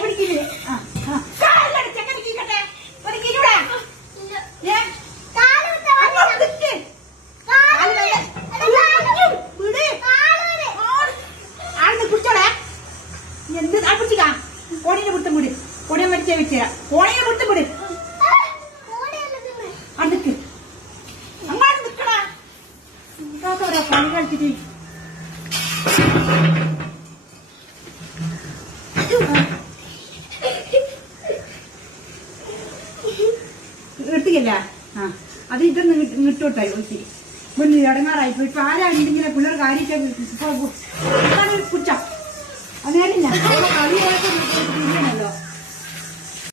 പിടിക്കില്ലേ ചെക്കടിക്കട്ടെ ഒരു കിരൂടെ കുടിച്ചോളെ എന്ത് പിടിച്ചിക്കാ കോണിനെ പുറത്തും വിട് കോണിയെ മരിച്ചേ വെച്ചാ കോണിനെ പുറത്തും വിട് അടുക്ക് അങ്ങോട്ട് നിക്കടാ ഓരോ പണി കളിച്ചിട്ട് എടുത്തില്ല ആ അത് ഇതൊന്ന് ഇട്ടോട്ടെ ഒത്തിരി മുന്നിൽ ഇടങ്ങാറായി ഇപ്പൊ ആരാണെങ്കിലും പിള്ളേർ കാര്യമൊക്കെ കുടിച്ച അത് നേരില്ല